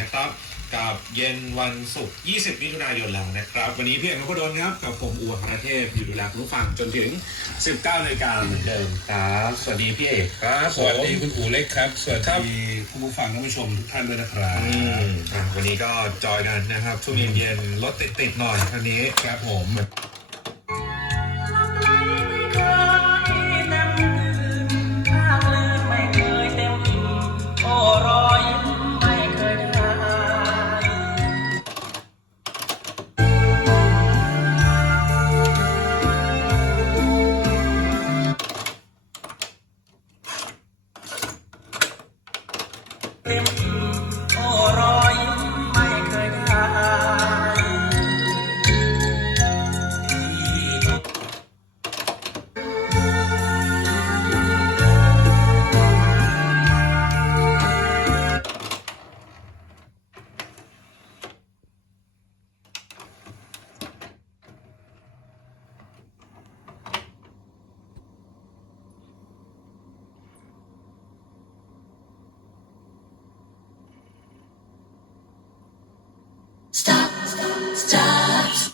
นะครับกับเย็นวันศุกร์ 20 มิถุนายนแล้วนะครับ วันนี้พี่เอกนพดลครับ กับผมอัวพระเทพอยู่ดูแลคุณผู้ฟังจนถึง 19นาฬิกาเหมือนเดิมครับ สวัสดีพี่เอกครับ สวัสดีผมคุณอูเล็กครับ สวัสครับดีคุณผู้ฟังท่านผู้ชมทุกท่านด้วยนะครับอืมอะวันนี้ก็จอยกันนะครับช่วงเย็นๆรถติดๆหน่อยคันนี้ครับผม Thank you. stop, stop, stop.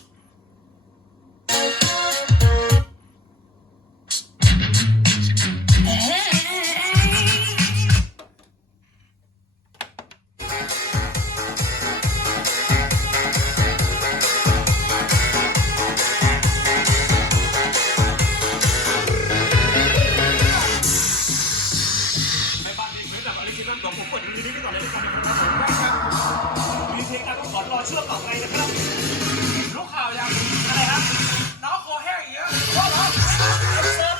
Hey. Thank you.